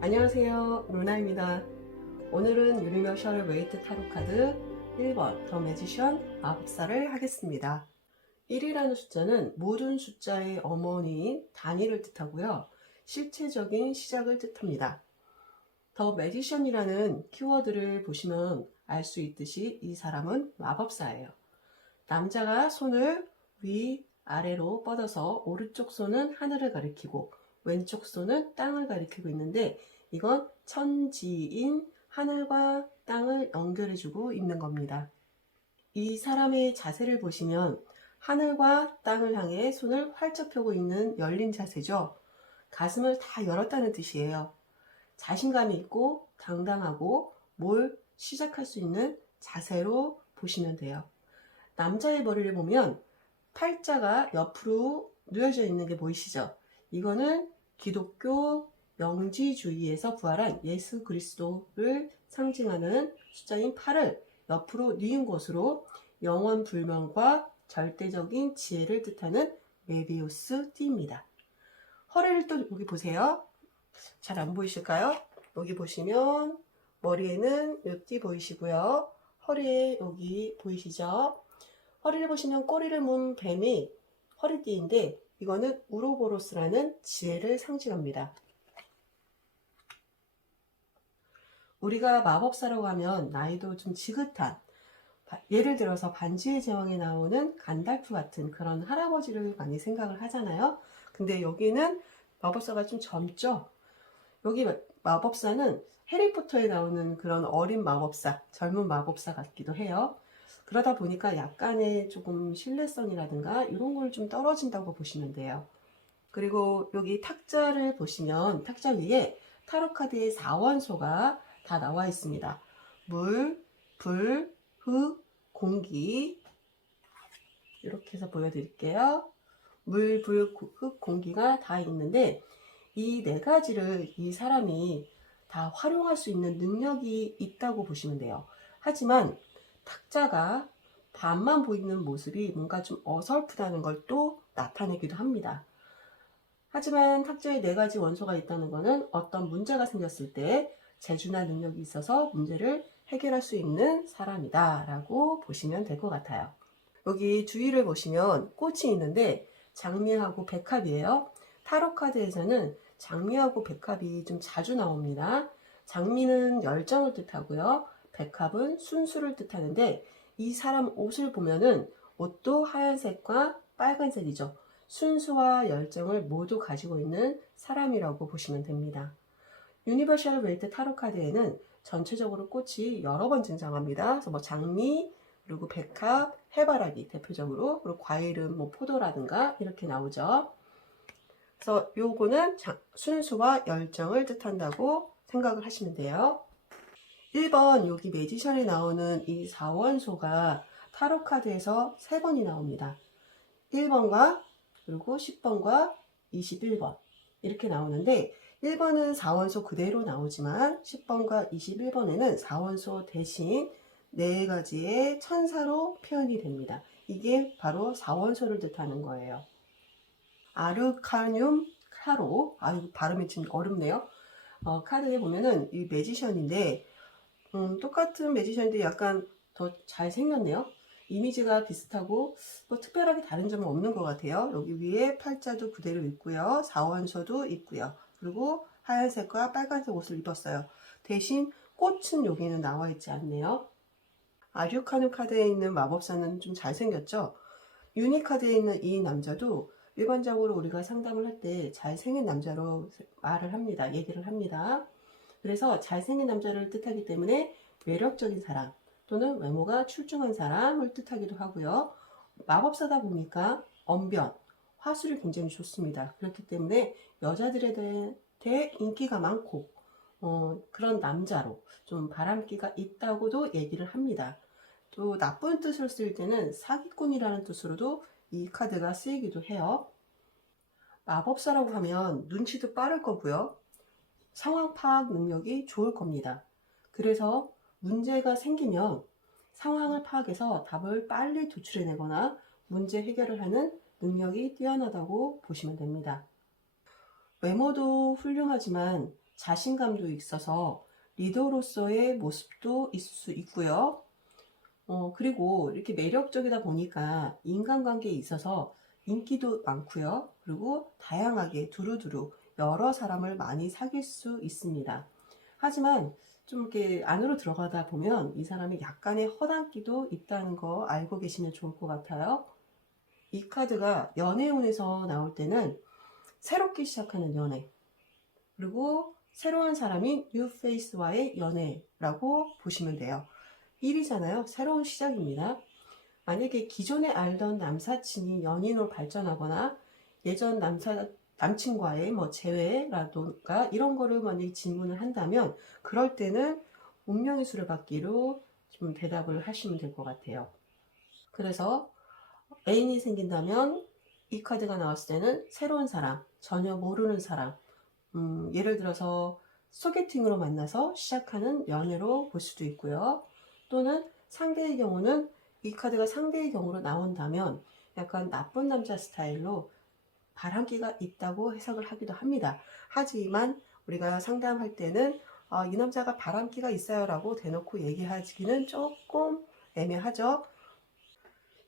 안녕하세요, 루나입니다. 오늘은 유니버셜 웨이트 타로 카드 1번 더 매지션 마법사를 하겠습니다. 1이라는 숫자는 모든 숫자의 어머니인 단위를 뜻하고요. 실체적인 시작을 뜻합니다. 더 매지션이라는 키워드를 보시면 알 수 있듯이 이 사람은 마법사예요. 남자가 손을 위, 아래로 뻗어서 오른쪽 손은 하늘을 가리키고 왼쪽 손은 땅을 가리키고 있는데 이건 천지인 하늘과 땅을 연결해주고 있는 겁니다. 이 사람의 자세를 보시면 하늘과 땅을 향해 손을 활짝 펴고 있는 열린 자세죠. 가슴을 다 열었다는 뜻이에요. 자신감이 있고 당당하고 뭘 시작할 수 있는 자세로 보시면 돼요. 남자의 머리를 보면 팔자가 옆으로 누워져 있는 게 보이시죠? 이거는 기독교 영지주의에서 부활한 예수 그리스도를 상징하는 숫자인 8을 옆으로 뉘은 것으로 영원 불명과 절대적인 지혜를 뜻하는 메비우스 띠입니다. 허리를 또 여기 보세요. 잘 안 보이실까요? 여기 보시면 머리에는 이 띠 보이시고요. 허리에 여기 보이시죠? 허리를 보시면 꼬리를 문 뱀이 허리띠인데 이거는 우로보로스라는 지혜를 상징합니다. 우리가 마법사라고 하면 나이도 좀 지긋한, 예를 들어서 반지의 제왕에 나오는 간달프 같은 그런 할아버지를 많이 생각을 하잖아요. 근데 여기는 마법사가 좀 젊죠. 여기 마법사는 해리포터에 나오는 그런 어린 마법사, 젊은 마법사 같기도 해요. 그러다 보니까 약간의 조금 신뢰성이라든가 이런 걸 좀 떨어진다고 보시면 돼요. 그리고 여기 탁자를 보시면 탁자 위에 타로 카드의 4원소가 다 나와 있습니다. 물, 불, 흙, 공기 이렇게 해서 보여드릴게요. 물, 불, 흙, 공기가 다 있는데 이 네 가지를 이 사람이 다 활용할 수 있는 능력이 있다고 보시면 돼요. 하지만 탁자가 반만 보이는 모습이 뭔가 좀 어설프다는 걸 또 나타내기도 합니다. 하지만 탁자에 네 가지 원소가 있다는 것은 어떤 문제가 생겼을 때 재주나 능력이 있어서 문제를 해결할 수 있는 사람이다 라고 보시면 될 것 같아요. 여기 주위를 보시면 꽃이 있는데 장미하고 백합이에요. 타로 카드에서는 장미하고 백합이 좀 자주 나옵니다. 장미는 열정을 뜻하고요. 백합은 순수를 뜻하는데 이 사람 옷을 보면은 옷도 하얀색과 빨간색이죠. 순수와 열정을 모두 가지고 있는 사람이라고 보시면 됩니다. 유니버셜 웨이트 타로 카드에는 전체적으로 꽃이 여러 번 등장합니다. 그래서 뭐 장미, 그리고 백합, 해바라기 대표적으로, 그리고 과일은 뭐 포도라든가 이렇게 나오죠. 그래서 요거는 순수와 열정을 뜻한다고 생각을 하시면 돼요. 1번 여기 매지션에 나오는 이 4원소가 타로 카드에서 3번이 나옵니다. 1번과 그리고 10번과 21번 이렇게 나오는데 1번은 4원소 그대로 나오지만 10번과 21번에는 4원소 대신 4가지의 천사로 표현이 됩니다. 이게 바로 4원소를 뜻하는 거예요. 아르카늄 타로, 아유 발음이 좀 어렵네요. 카드에 보면은 이 매지션인데 똑같은 매지션인데 약간 더 잘생겼네요. 이미지가 비슷하고 뭐 특별하게 다른 점은 없는 것 같아요. 여기 위에 팔자도 그대로 있고요. 4원소도 있고요. 그리고 하얀색과 빨간색 옷을 입었어요. 대신 꽃은 여기는 나와 있지 않네요. 아류카누 카드에 있는 마법사는 좀 잘생겼죠. 유니 카드에 있는 이 남자도 일반적으로 우리가 상담을 할 때 잘생긴 남자로 말을 합니다. 얘기를 합니다. 그래서 잘생긴 남자를 뜻하기 때문에 매력적인 사람 또는 외모가 출중한 사람을 뜻하기도 하고요. 마법사다 보니까 언변, 화술이 굉장히 좋습니다. 그렇기 때문에 여자들에 대해 인기가 많고 그런 남자로 좀 바람기가 있다고도 얘기를 합니다. 또 나쁜 뜻을 쓸 때는 사기꾼이라는 뜻으로도 이 카드가 쓰이기도 해요. 마법사라고 하면 눈치도 빠를 거고요. 상황 파악 능력이 좋을 겁니다. 그래서 문제가 생기면 상황을 파악해서 답을 빨리 도출해내거나 문제 해결을 하는 능력이 뛰어나다고 보시면 됩니다. 외모도 훌륭하지만 자신감도 있어서 리더로서의 모습도 있을 수 있고요. 그리고 이렇게 매력적이다 보니까 인간관계에 있어서 인기도 많고요. 그리고 다양하게 두루두루 여러 사람을 많이 사귈 수 있습니다. 하지만 좀 이렇게 안으로 들어가다 보면 이 사람이 약간의 허당기도 있다는 거 알고 계시면 좋을 것 같아요. 이 카드가 연애운에서 나올 때는 새롭게 시작하는 연애, 그리고 새로운 사람인 뉴페이스와의 연애라고 보시면 돼요. 1이잖아요. 새로운 시작입니다. 만약에 기존에 알던 남사친이 연인으로 발전하거나 예전 남친과의 뭐 재회라든가 이런 거를 만약에 질문을 한다면 그럴 때는 운명의 수레바퀴로 좀 대답을 하시면 될 것 같아요. 그래서 애인이 생긴다면 이 카드가 나왔을 때는 새로운 사람, 전혀 모르는 사람, 예를 들어서 소개팅으로 만나서 시작하는 연애로 볼 수도 있고요. 또는 상대의 경우는 이 카드가 상대의 경우로 나온다면 약간 나쁜 남자 스타일로 바람기가 있다고 해석을 하기도 합니다. 하지만 우리가 상담할 때는 이 남자가 바람기가 있어요 라고 대놓고 얘기하기는 조금 애매하죠.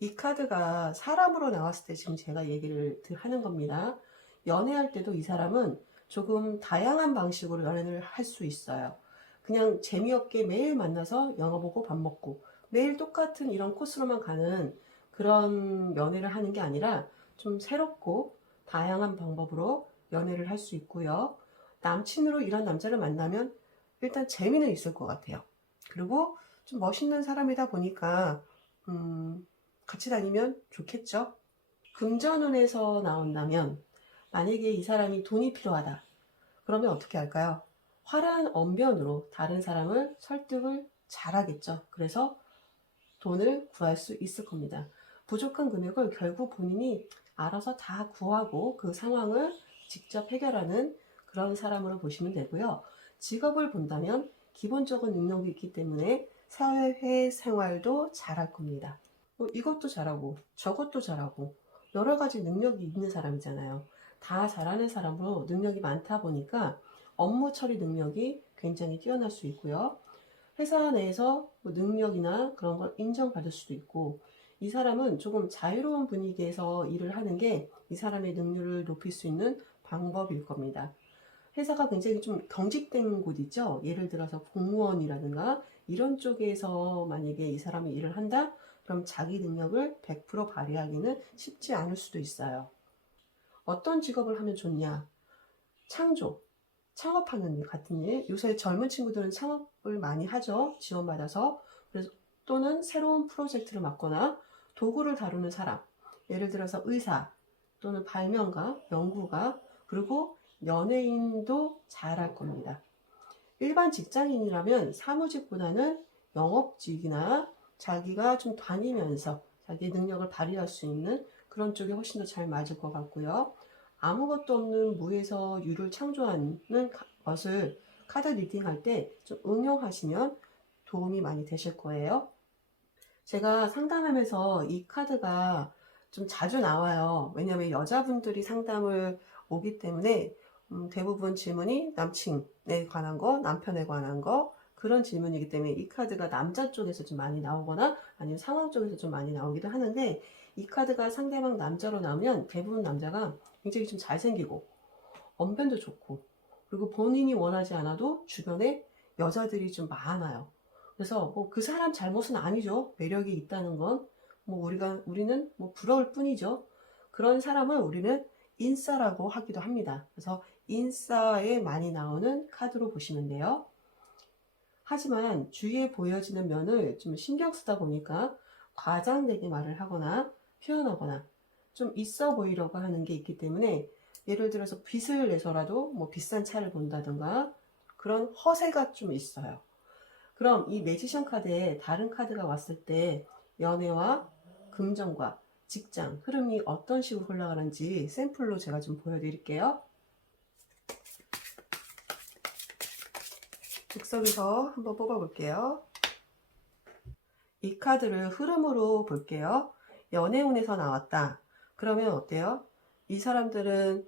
이 카드가 사람으로 나왔을 때 지금 제가 얘기를 하는 겁니다. 연애할 때도 이 사람은 조금 다양한 방식으로 연애를 할 수 있어요. 그냥 재미없게 매일 만나서 영화 보고 밥 먹고 매일 똑같은 이런 코스로만 가는 그런 연애를 하는 게 아니라 좀 새롭고 다양한 방법으로 연애를 할 수 있고요. 남친으로 이런 남자를 만나면 일단 재미는 있을 것 같아요. 그리고 좀 멋있는 사람이다 보니까 같이 다니면 좋겠죠. 금전운에서 나온다면 만약에 이 사람이 돈이 필요하다. 그러면 어떻게 할까요? 화려한 언변으로 다른 사람을 설득을 잘하겠죠. 그래서 돈을 구할 수 있을 겁니다. 부족한 금액을 결국 본인이 알아서 다 구하고 그 상황을 직접 해결하는 그런 사람으로 보시면 되고요. 직업을 본다면 기본적인 능력이 있기 때문에 사회생활도 잘할 겁니다. 이것도 잘하고 저것도 잘하고 여러 가지 능력이 있는 사람이잖아요. 다 잘하는 사람으로 능력이 많다 보니까 업무 처리 능력이 굉장히 뛰어날 수 있고요. 회사 내에서 뭐 능력이나 그런 걸 인정받을 수도 있고 이 사람은 조금 자유로운 분위기에서 일을 하는 게 이 사람의 능률을 높일 수 있는 방법일 겁니다. 회사가 굉장히 좀 경직된 곳이죠. 예를 들어서 공무원이라든가 이런 쪽에서 만약에 이 사람이 일을 한다? 그럼 자기 능력을 100% 발휘하기는 쉽지 않을 수도 있어요. 어떤 직업을 하면 좋냐? 창조, 창업하는 일 같은 일. 요새 젊은 친구들은 창업을 많이 하죠. 지원받아서. 그래서 또는 새로운 프로젝트를 맡거나 도구를 다루는 사람. 예를 들어서 의사 또는 발명가, 연구가, 그리고 연예인도 잘할 겁니다. 일반 직장인이라면 사무직보다는 영업직이나 자기가 좀 다니면서 자기 능력을 발휘할 수 있는 그런 쪽이 훨씬 더 잘 맞을 것 같고요. 아무것도 없는 무에서 유를 창조하는 것을 카드 리딩할 때 좀 응용하시면 도움이 많이 되실 거예요. 제가 상담하면서 이 카드가 좀 자주 나와요. 왜냐하면 여자분들이 상담을 오기 때문에 대부분 질문이 남친에 관한 거, 남편에 관한 거 그런 질문이기 때문에 이 카드가 남자 쪽에서 좀 많이 나오거나 아니면 상황 쪽에서 좀 많이 나오기도 하는데 이 카드가 상대방 남자로 나오면 대부분 남자가 굉장히 좀 잘생기고 언변도 좋고 그리고 본인이 원하지 않아도 주변에 여자들이 좀 많아요. 그래서 뭐 그 사람 잘못은 아니죠. 매력이 있다는 건 뭐 우리는 뭐 부러울 뿐이죠. 그런 사람을 우리는 인싸라고 하기도 합니다. 그래서 인싸에 많이 나오는 카드로 보시면 돼요. 하지만 주위에 보여지는 면을 좀 신경 쓰다 보니까 과장되게 말을 하거나 표현하거나 좀 있어 보이려고 하는 게 있기 때문에 예를 들어서 빚을 내서라도 뭐 비싼 차를 본다든가 그런 허세가 좀 있어요. 그럼 이 매지션 카드에 다른 카드가 왔을 때 연애와 금전과 직장 흐름이 어떤 식으로 흘러가는지 샘플로 제가 좀 보여드릴게요. 즉석에서 한번 뽑아볼게요. 이 카드를 흐름으로 볼게요. 연애운에서 나왔다. 그러면 어때요? 이 사람들은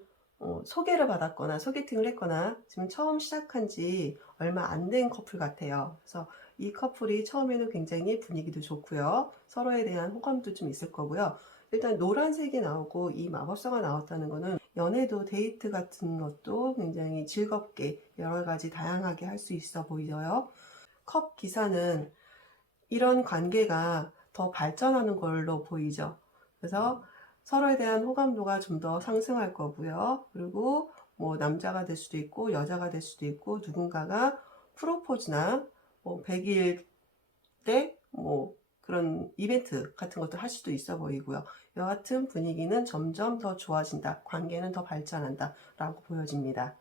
소개를 받았거나 소개팅을 했거나 지금 처음 시작한 지 얼마 안 된 커플 같아요. 그래서 이 커플이 처음에는 굉장히 분위기도 좋고요. 서로에 대한 호감도 좀 있을 거고요. 일단 노란색이 나오고 이 마법사가 나왔다는 거는 연애도 데이트 같은 것도 굉장히 즐겁게 여러 가지 다양하게 할 수 있어 보여요. 컵 기사는 이런 관계가 더 발전하는 걸로 보이죠. 그래서 서로에 대한 호감도가 좀 더 상승할 거고요. 그리고 뭐 남자가 될 수도 있고 여자가 될 수도 있고 누군가가 프로포즈나 뭐 100일 때 뭐 그런 이벤트 같은 것도 할 수도 있어 보이고요. 여하튼 분위기는 점점 더 좋아진다. 관계는 더 발전한다. 라고 보여집니다.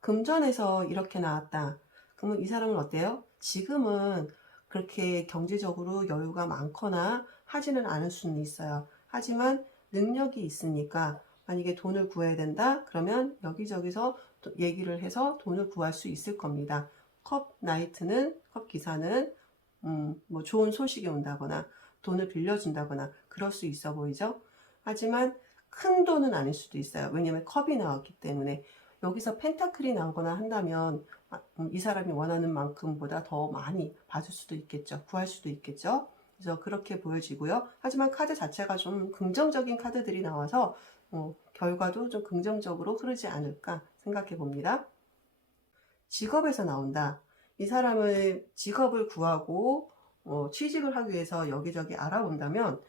금전에서 이렇게 나왔다. 그러면 이 사람은 어때요? 지금은 그렇게 경제적으로 여유가 많거나 하지는 않을 수는 있어요. 하지만 능력이 있으니까 만약에 돈을 구해야 된다? 그러면 여기저기서 또 얘기를 해서 돈을 구할 수 있을 겁니다. 컵 나이트는, 컵 기사는 뭐 좋은 소식이 온다거나 돈을 빌려준다거나 그럴 수 있어 보이죠? 하지만 큰 돈은 아닐 수도 있어요. 왜냐면 컵이 나왔기 때문에. 여기서 펜타클이 나오거나 한다면 이 사람이 원하는 만큼보다 더 많이 받을 수도 있겠죠. 구할 수도 있겠죠. 그래서 그렇게 보여지고요. 하지만 카드 자체가 좀 긍정적인 카드들이 나와서 결과도 좀 긍정적으로 흐르지 않을까 생각해 봅니다. 직업에서 나온다. 이 사람의 직업을 구하고 취직을 하기 위해서 여기저기 알아본다면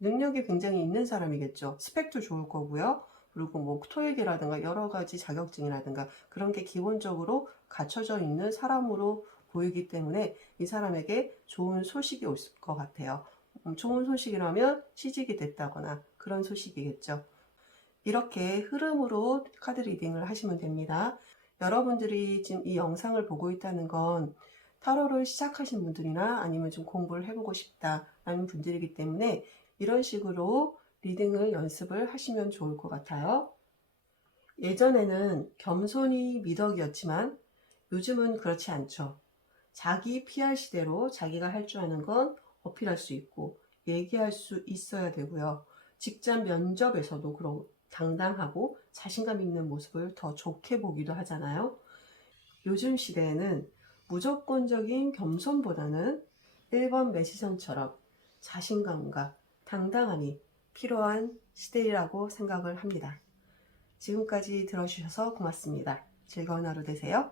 능력이 굉장히 있는 사람이겠죠. 스펙도 좋을 거고요. 그리고 뭐 토익이라든가 여러 가지 자격증이라든가 그런 게 기본적으로 갖춰져 있는 사람으로 보이기 때문에 이 사람에게 좋은 소식이 올 것 같아요. 좋은 소식이라면 취직이 됐다거나 그런 소식이겠죠. 이렇게 흐름으로 카드 리딩을 하시면 됩니다. 여러분들이 지금 이 영상을 보고 있다는 건 타로를 시작하신 분들이나 아니면 좀 공부를 해보고 싶다라는 분들이기 때문에 이런 식으로 리딩을 연습을 하시면 좋을 것 같아요. 예전에는 겸손이 미덕이었지만 요즘은 그렇지 않죠. 자기 PR 시대로 자기가 할 줄 아는 건 어필할 수 있고 얘기할 수 있어야 되고요. 직장 면접에서도 그런 당당하고 자신감 있는 모습을 더 좋게 보기도 하잖아요. 요즘 시대에는 무조건적인 겸손보다는 1번 매시선처럼 자신감과 당당함이 필요한 시대라고 생각을 합니다. 지금까지 들어주셔서 고맙습니다. 즐거운 하루 되세요.